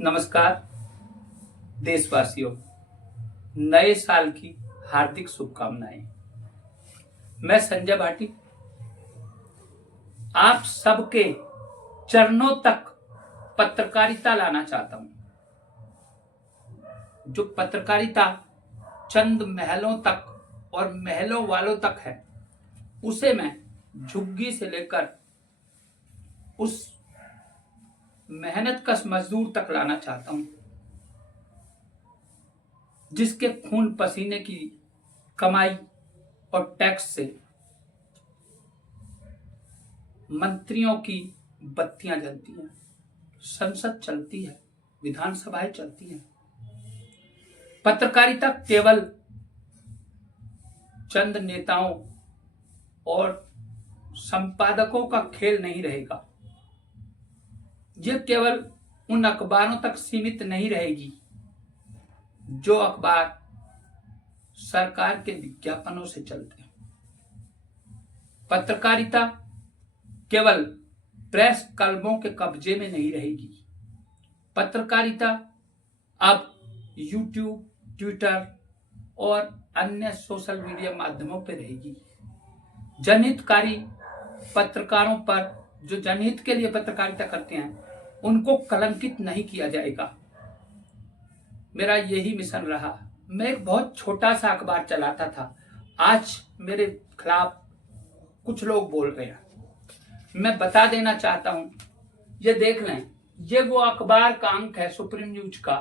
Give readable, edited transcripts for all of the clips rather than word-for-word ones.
नमस्कार देशवासियों, नए साल की हार्दिक शुभकामनाएं। मैं संजय भाटी आप सबके चरणों तक पत्रकारिता लाना चाहता हूं। जो पत्रकारिता चंद महलों तक और महलों वालों तक है, उसे मैं झुग्गी से लेकर उस मेहनतकश मजदूर तक लाना चाहता हूं, जिसके खून पसीने की कमाई और टैक्स से मंत्रियों की बत्तियां जलती हैं, संसद चलती है, विधानसभाएं चलती हैं। पत्रकारिता केवल चंद नेताओं और संपादकों का खेल नहीं रहेगा। यह केवल उन अखबारों तक सीमित नहीं रहेगी जो अखबार सरकार के विज्ञापनों से चलते हैं। पत्रकारिता केवल प्रेस क्लबों के कब्जे में नहीं रहेगी। पत्रकारिता अब यूट्यूब, ट्विटर और अन्य सोशल मीडिया माध्यमों पर रहेगी। जनहितकारी पत्रकारों पर, जो जनहित के लिए पत्रकारिता करते हैं, उनको कलंकित नहीं किया जाएगा। मेरा यही मिशन रहा। मैं एक बहुत छोटा सा अखबार चलाता था, आज मेरे खिलाफ कुछ लोग बोल रहे हैं। मैं बता देना चाहता हूं, ये देख लें, ये वो अखबार का अंक है सुप्रीम न्यूज का,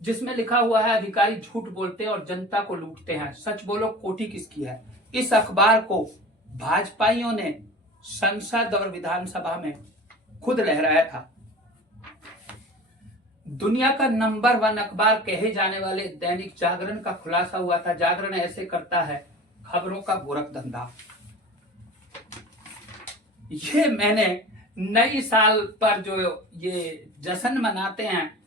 जिसमें लिखा हुआ है अधिकारी झूठ बोलते हैं और जनता को लूटते हैं, सच बोलो कोठी किसकी है। इस अखबार को भाजपाइयों ने संसद और विधानसभा में खुद लहराया था। दुनिया का नंबर 1 अखबार कहे जाने वाले दैनिक जागरण का खुलासा हुआ था। जागरण ऐसे करता है खबरों का गोरख धंधा। ये मैंने नई साल पर जो ये जश्न मनाते हैं,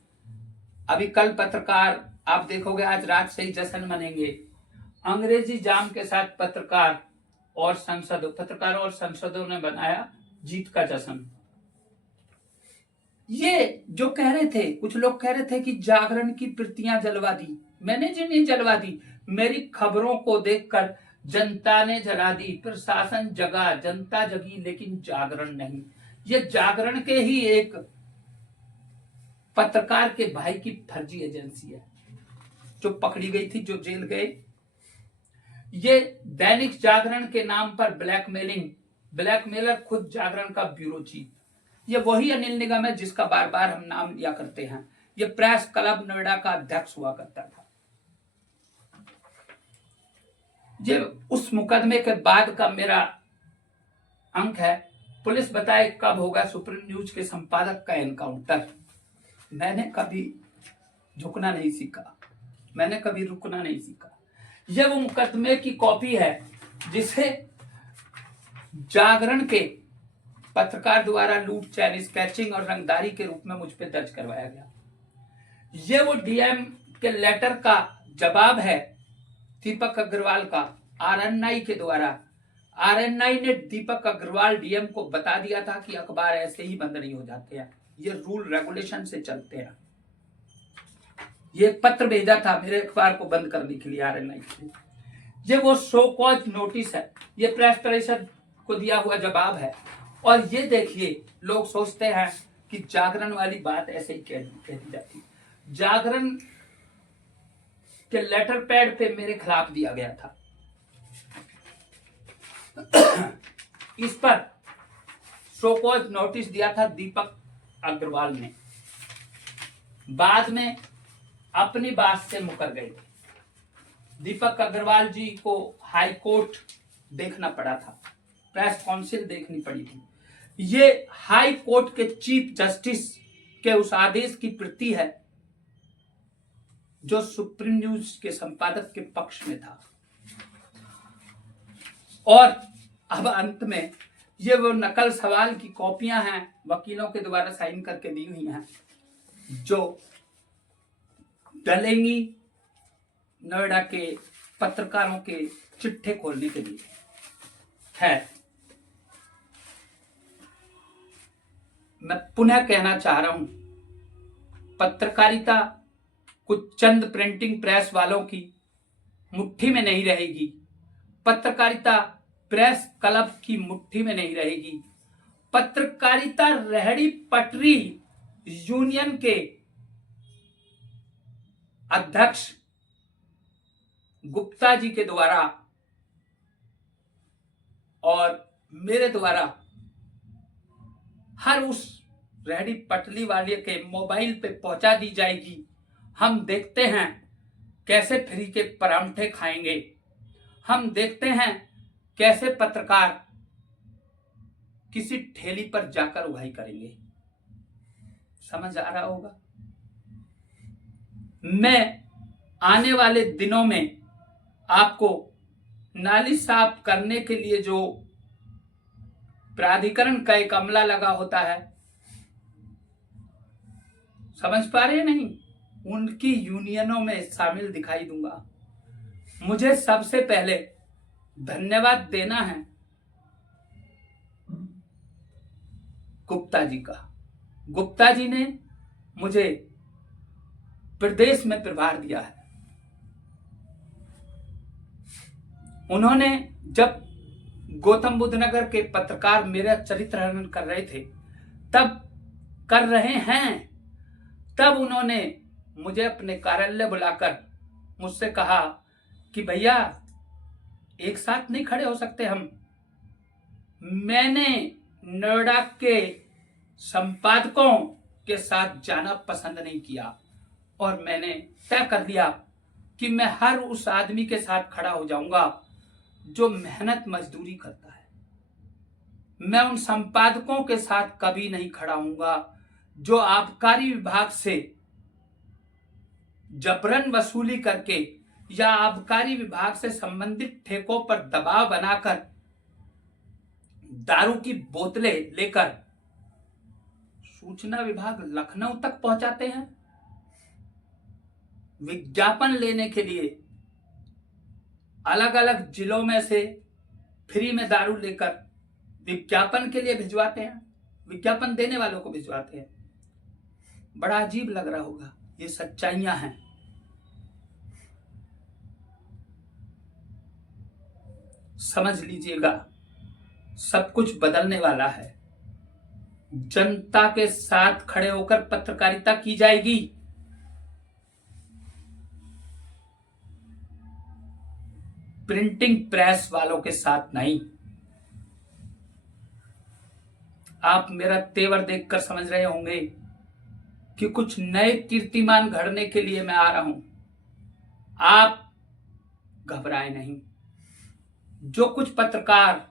अभी कल पत्रकार आप देखोगे, आज रात से ही जश्न मनेंगे। अंग्रेजी जाम के साथ पत्रकार और संसदों ने बनाया जीत का जश्न। ये जो कह रहे थे, कुछ लोग कह रहे थे कि जागरण की प्रतियां जलवा दी। मैंने जी नहीं जलवा दी, मेरी खबरों को देखकर जनता ने जला दी। प्रशासन जगा, जनता जगी, लेकिन जागरण नहीं। ये जागरण के ही एक पत्रकार के भाई की फर्जी एजेंसी है, जो पकड़ी गई थी, जो जेल गए। ये दैनिक जागरण के नाम पर ब्लैकमेलर खुद जागरण का ब्यूरो चीफ, ये वही अनिल निगम है जिसका बार बार हम नाम लिया करते हैं। ये प्रेस क्लब नोएडा का अध्यक्ष हुआ करता था। ये उस मुकदमे के बाद का मेरा अंक है। पुलिस बताए कब होगा सुप्रीम न्यूज के संपादक का एनकाउंटर। मैंने कभी झुकना नहीं सीखा, मैंने कभी रुकना नहीं सीखा। यह वो मुकदमे की कॉपी है जिसे जागरण के पत्रकार द्वारा लूट, चैन स्केचिंग और रंगदारी के रूप में मुझ पर दर्ज करवाया गया। यह वो डीएम के लेटर का जवाब है दीपक अग्रवाल का आरएनआई के द्वारा। आरएनआई ने दीपक अग्रवाल डीएम को बता दिया था कि अखबार ऐसे ही बंद नहीं हो जाते हैं, ये रूल रेगुलेशन से चलते हैं। ये पत्र भेजा था मेरे अखबार को बंद करने के लिए आरएनआई के लिए। ये वो शो कॉज नोटिस है, ये प्रेस परिषद को दिया हुआ जवाब है। और ये देखिए, लोग सोचते हैं कि जागरण वाली बात ऐसे ही कह दी जाती। जागरण के लेटर पैड पे मेरे खिलाफ दिया गया था। इस पर शो कॉज नोटिस दिया था दीपक अग्रवाल ने, बाद में अपनी बात से मुकर गए थे। दीपक अग्रवाल जी को हाई कोर्ट देखना पड़ा था, प्रेस काउंसिल देखनी पड़ी थी। ये हाई कोर्ट के चीफ जस्टिस के उस आदेश की प्रति है जो सुप्रीम न्यूज के संपादक के पक्ष में था। और अब अंत में ये वो नकल सवाल की कॉपियां हैं, वकीलों के द्वारा साइन करके दी हुई हैं, जो डलेंगी नोएडा के पत्रकारों के चिट्ठे खोलने के लिए है। मैं पुनः कहना चाह रहा हूं पत्रकारिता कुछ चंद प्रिंटिंग प्रेस वालों की मुट्ठी में नहीं रहेगी। पत्रकारिता प्रेस क्लब की मुट्ठी में नहीं रहेगी। पत्रकारिता रेहड़ी पटरी यूनियन के अध्यक्ष गुप्ता जी के द्वारा और मेरे द्वारा हर उस रेहड़ी पटरी वाले के मोबाइल पे पहुंचा दी जाएगी। हम देखते हैं कैसे फ्री के परांठे खाएंगे, हम देखते हैं कैसे पत्रकार किसी ठेली पर जाकर उगाही करेंगे। समझ आ रहा होगा। मैं आने वाले दिनों में आपको नाली साफ करने के लिए जो प्राधिकरण का एक अमला लगा होता है, समझ पा रहे नहीं, उनकी यूनियनों में शामिल दिखाई दूंगा। मुझे सबसे पहले धन्यवाद देना है गुप्ता जी का। गुप्ता जी ने मुझे प्रदेश में प्रभार दिया है। उन्होंने जब गौतम बुद्ध नगर के पत्रकार मेरा चरित्र हनन कर रहे थे, तब उन्होंने मुझे अपने कार्यालय बुलाकर मुझसे कहा कि भैया एक साथ नहीं खड़े हो सकते हम। मैंने नोएडा के संपादकों के साथ जाना पसंद नहीं किया और मैंने तय कर लिया कि मैं हर उस आदमी के साथ खड़ा हो जाऊंगा जो मेहनत मजदूरी करता है। मैं उन संपादकों के साथ कभी नहीं खड़ा होऊंगा जो आबकारी विभाग से जबरन वसूली करके या आबकारी विभाग से संबंधित ठेकों पर दबाव बनाकर दारू की बोतलें लेकर सूचना विभाग लखनऊ तक पहुंचाते हैं। विज्ञापन लेने के लिए अलग अलग जिलों में से फ्री में दारू लेकर विज्ञापन के लिए भिजवाते हैं, विज्ञापन देने वालों को भिजवाते हैं। बड़ा अजीब लग रहा होगा, ये सच्चाइयां हैं। समझ लीजिएगा, सब कुछ बदलने वाला है। जनता के साथ खड़े होकर पत्रकारिता की जाएगी। प्रिंटिंग प्रेस वालों के साथ नहीं। आप मेरा तेवर देखकर समझ रहे होंगे कि कुछ नए कीर्तिमान गढ़ने के लिए मैं आ रहा हूं। आप घबराए नहीं। जो कुछ पत्रकार,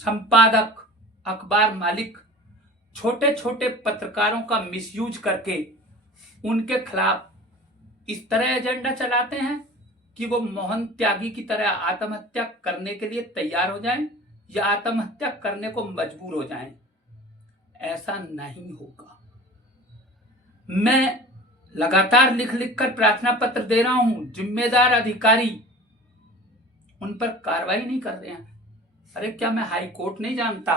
संपादक, अखबार मालिक छोटे छोटे पत्रकारों का मिसयूज करके उनके खिलाफ इस तरह एजेंडा चलाते हैं कि वो मोहन त्यागी की तरह आत्महत्या करने के लिए तैयार हो जाएं या आत्महत्या करने को मजबूर हो जाएं, ऐसा नहीं होगा। मैं लगातार लिख लिख कर प्रार्थना पत्र दे रहा हूं। जिम्मेदार अधिकारी उन पर कार्रवाई नहीं कर रहे हैं। अरे क्या मैं हाई कोर्ट नहीं जानता?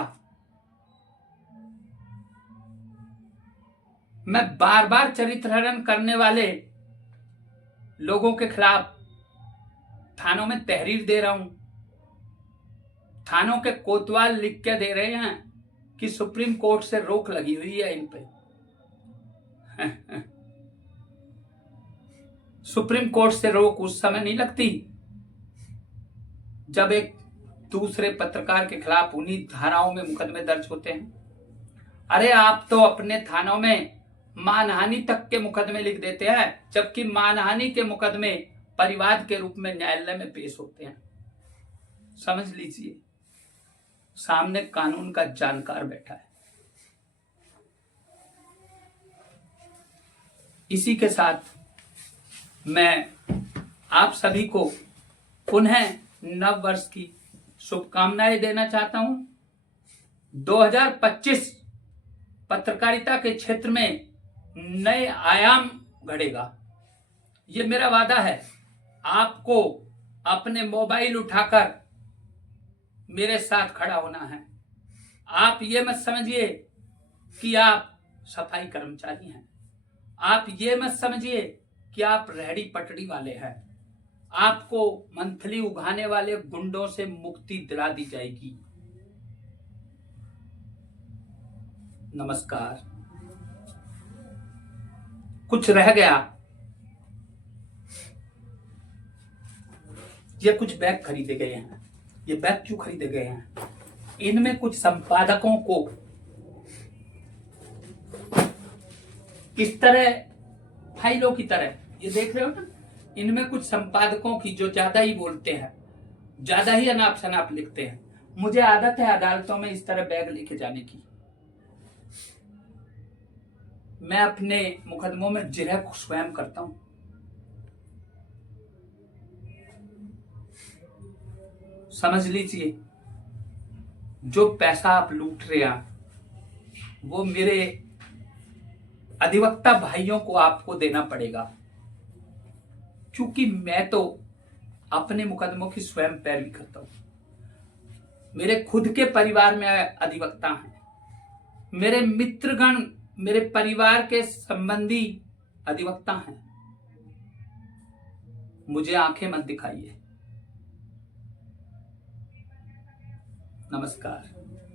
मैं बार बार चरित्र हनन करने वाले लोगों के खिलाफ थानों में तहरीर दे रहा हूं। थानों के कोतवाल लिख के दे रहे हैं कि सुप्रीम कोर्ट से रोक लगी हुई है इन पे। सुप्रीम कोर्ट से रोक उस समय नहीं लगती जब एक दूसरे पत्रकार के खिलाफ उन्हीं धाराओं में मुकदमे दर्ज होते हैं। अरे आप तो अपने थानों में मानहानि तक के मुकदमे लिख देते हैं, जबकि मानहानि के मुकदमे परिवाद के रूप में न्यायालय में पेश होते हैं। समझ लीजिए, सामने कानून का जानकार बैठा है। इसी के साथ मैं आप सभी को पुनः नव वर्ष की शुभकामनाएं देना चाहता हूं। 2025 पत्रकारिता के क्षेत्र में नए आयाम गढ़ेगा, ये मेरा वादा है। आपको अपने मोबाइल उठाकर मेरे साथ खड़ा होना है। आप ये मत समझिए कि आप सफाई कर्मचारी हैं। आप ये मत समझिए कि आप रेहड़ी पटड़ी वाले हैं। आपको मंथली उगाने वाले गुंडों से मुक्ति दिला दी जाएगी। नमस्कार। कुछ रह गया, ये कुछ बैग खरीदे गए हैं। ये बैग क्यों खरीदे गए हैं? इनमें कुछ संपादकों को इस तरह फाइलों की तरह, ये देख रहे हो ना, इनमें कुछ संपादकों की जो ज्यादा ही बोलते हैं, ज्यादा ही अनाप शनाप लिखते हैं। मुझे आदत है अदालतों में इस तरह बैग लेके जाने की। मैं अपने मुकदमों में जिरह स्वयं करता हूं। समझ लीजिए, जो पैसा आप लूट रहे हैं वो मेरे अधिवक्ता भाइयों को आपको देना पड़ेगा, क्योंकि मैं तो अपने मुकदमों की स्वयं पैरवी करता हूं। मेरे खुद के परिवार में अधिवक्ता हैं, मेरे मित्रगण, मेरे परिवार के संबंधी अधिवक्ता हैं। मुझे आंखें मत दिखाइए। नमस्कार।